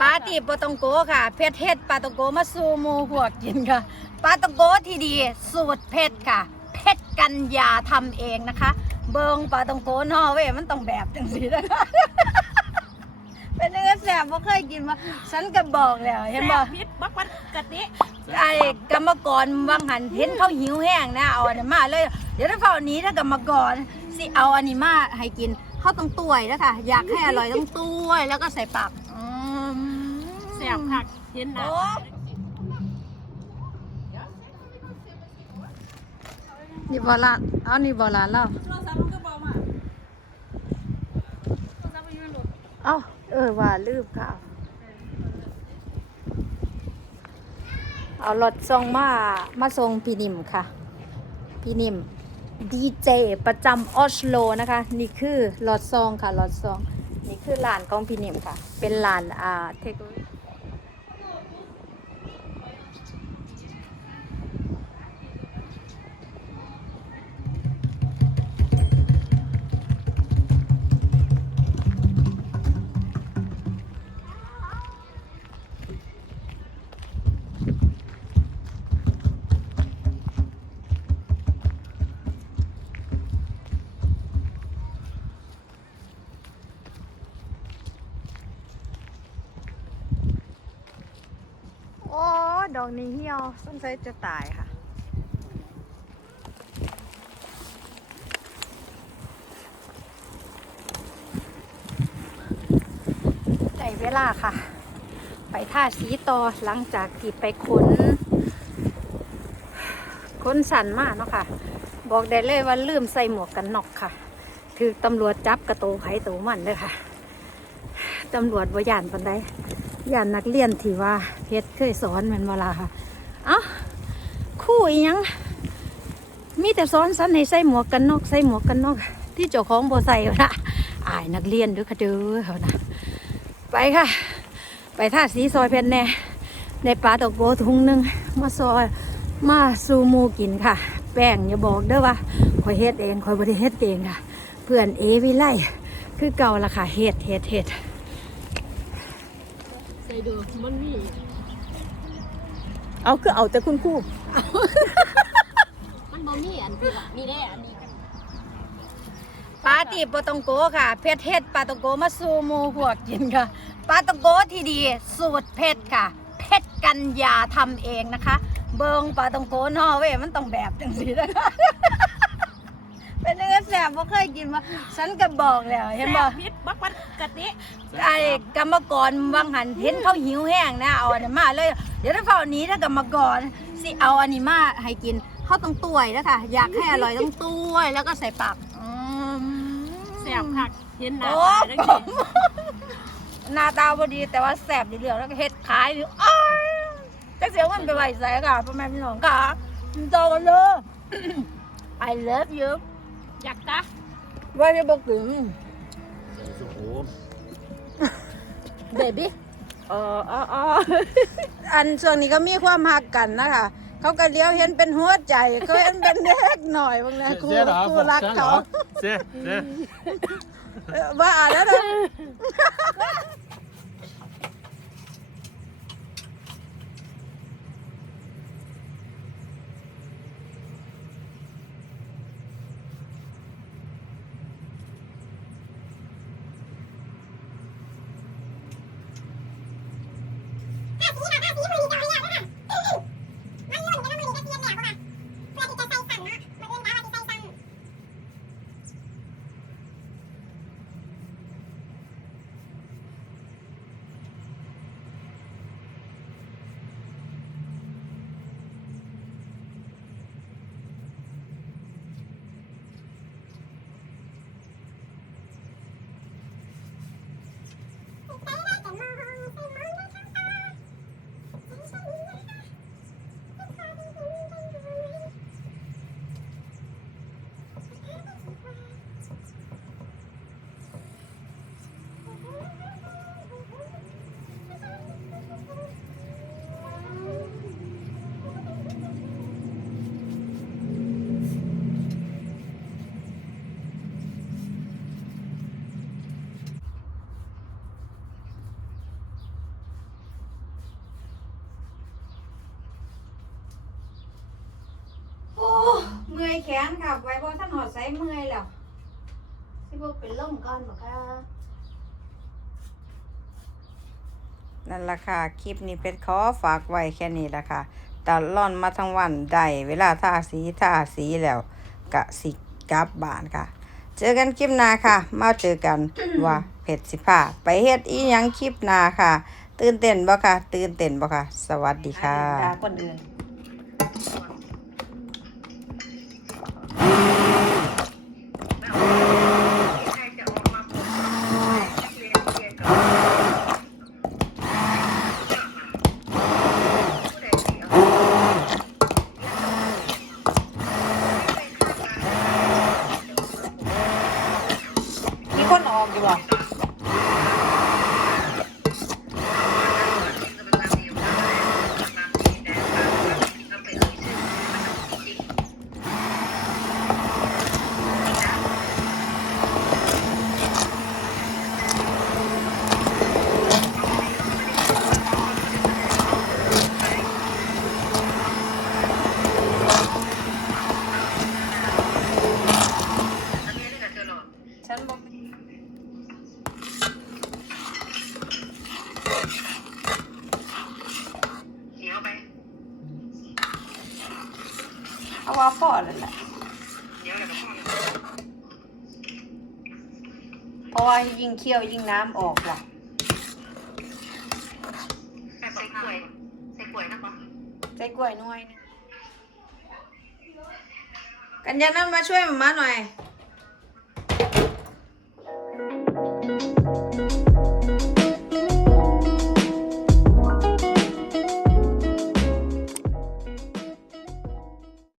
ปลาตีปลาตองโกค่ะเพชรเฮ็ดปลาตองโกมาสู่หมูพวกกินค่ะ ปลาตองโกที่ดี สูตรเพชรค่ะเพชรกัญญาทำเองนะคะ เบิงปลาตองโกนอเว้ยมันต้องแบบจังสีนะคะ เป็นเนื้อแสบบ่เคยกินมาฉันก็บอกแล้วเห็นบ่ พิษบักวันกะติไอ้กรรมกรวังหันเห็นเขาหิวแห้งนะเอาอันนี้มาเลย เดี๋ยวถ้าเฝ้านี้ถ้ากรรมกรสิเอาอันนี้มาให้กิน เขาต้องต้วยนะคะอยากให้อร่อยต้องต้วยแล้วก็ใส่ปากอืมแสบคักเห็นหนะโอ้นี่บอลานเอานี่บอลานแล้วเอาเออว่าลืมค่ะเอารถส่งมามาส่งพี่นิมค่ะ พี่นิม ดีเจประจำออสโลนะคะ นี่คือรถซองค่ะรถซอง นี่คือหลานกองพี่นิมค่ะ เป็นหลานอ่าเทคโอ้ ดอกนี้เหี่ยวสงสัยจะตายค่ะ ได้เวลาค่ะ ไปท่าสีต่อหลังจากที่ไปขนขนสันมากเนาะค่ะ บอกได้เลยว่าลืมใส่หมวกกันน็อกค่ะถือตำรวจจับกระโตไผโตมันเลยค่ะ ตำรวจบ่ยานปันได ยานนักเรียนที่ว่าเพชรเคยสอนแมันเวลาค่ะ เอ้าคู่อีหยัง มีแต่สอนสันให้ใส่หมวกกันนอกใส่หมวกกันนอกที่เจ้าของบ่ใส่นะอายนักเรียนด้วยค่ะเด้อเขานะไปค่ะ ไปท่าสีซอยเพชรแน่ในปลาตกโบถุงหนึ่งมาซอยมาซูหมูกินค่ะ แป้งอย่าบอกเด้อว่าคอยเฮ็ดเองคอยบริเฮ็ดเองค่ะ เพื่อนเอวิไลคือเก่าละค่ะเฮ็ดเฮ็ดเฮ็ด ดู มันมีเอาคือเอาแต่คุณครูมันบ่มีอันที่ว่ามีได้อันนี้กันปลาตีปลาตองโกค่ะเพชรเฮ็ดปลาตองโกมาสู่หมูพวกกินค่ะปลาตองโกที่ดี สูตรเพชรค่ะเพชรกัญญาทำเองนะคะ เบิงปลาตองโกนอเว้ยมันต้องแบบจังสีนะคะ เป็นเนื้อแสบบ่เคยกินมาฉันก็บอกแล้วเห็นบ่แสพิษบักวันกะติไอ้กรรมกรวังหันเห็นเขาหิวแห้งนะเอาอันนี้มาเลย เดี๋ยวถ้าเฝ้านี้ถ้ากรรมกรสิเอาอันนี้มาให้กินเขาต้องต้วยนะคะอยากให้อร่อยต้องต้วยแล้วก็ใส่ปากอืมแสบคักเห็นหนะโอ้ได้ผมหน้าตาพอดีแต่ว่าแสบดีเหลืองแล้วก็เฮ็ดขายอยู่อ้ายจะเสียงมันไปไหวใส่ค่ะพ่อแม่พี่น้องค่ะโตกันเลย I love you อยากจ้ะว่าจะบอกถึงโอ้โห baby เออเออเอออันช่วงนี้ก็มีความหักกันนะคะ เขาก็เลี้ยวเห็นเป็นหัวใจเขาเห็นเป็นเด็กหน่อยบางนะครู Ser da, ครูรัก sen เขา da. Se, se. เออว่าอ่านแล้วนะ มื่อยแขนค่ะไว้บ่ท่านหอดใส่เมื่อยแล้วสิบ่เป็นลมก่อนบ่ค่ะนั่นล่ะค่ะ คลิปนี้เป็นขอฝากไว้แค่นี้ล่ะค่ะตัดล่อนมาทั้งวันได้เวลาทาสีทาสีแล้วกะสิกลับบ้านค่ะ เจอกันคลิปหน้าค่ะ มาเจอกันว่าเพชรสิพาไปเฮ็ดอีหยังคลิปหน้าค่ะ ตื่นเต้นบ่ค่ะ ตื่นเต้นบ่ค่ะ สวัสดีค่ะด่าคนอื่น เอาว่าพ่อเลยล่ะเพราะว่ายิ่งเคี่ยวยิ่งน้ำออกว่ะใส่กล้วยใส่กล้วยนะปะใจกล้วยหน่วยหนึงกันยานั้นมาช่วยหมามาหน่อยไ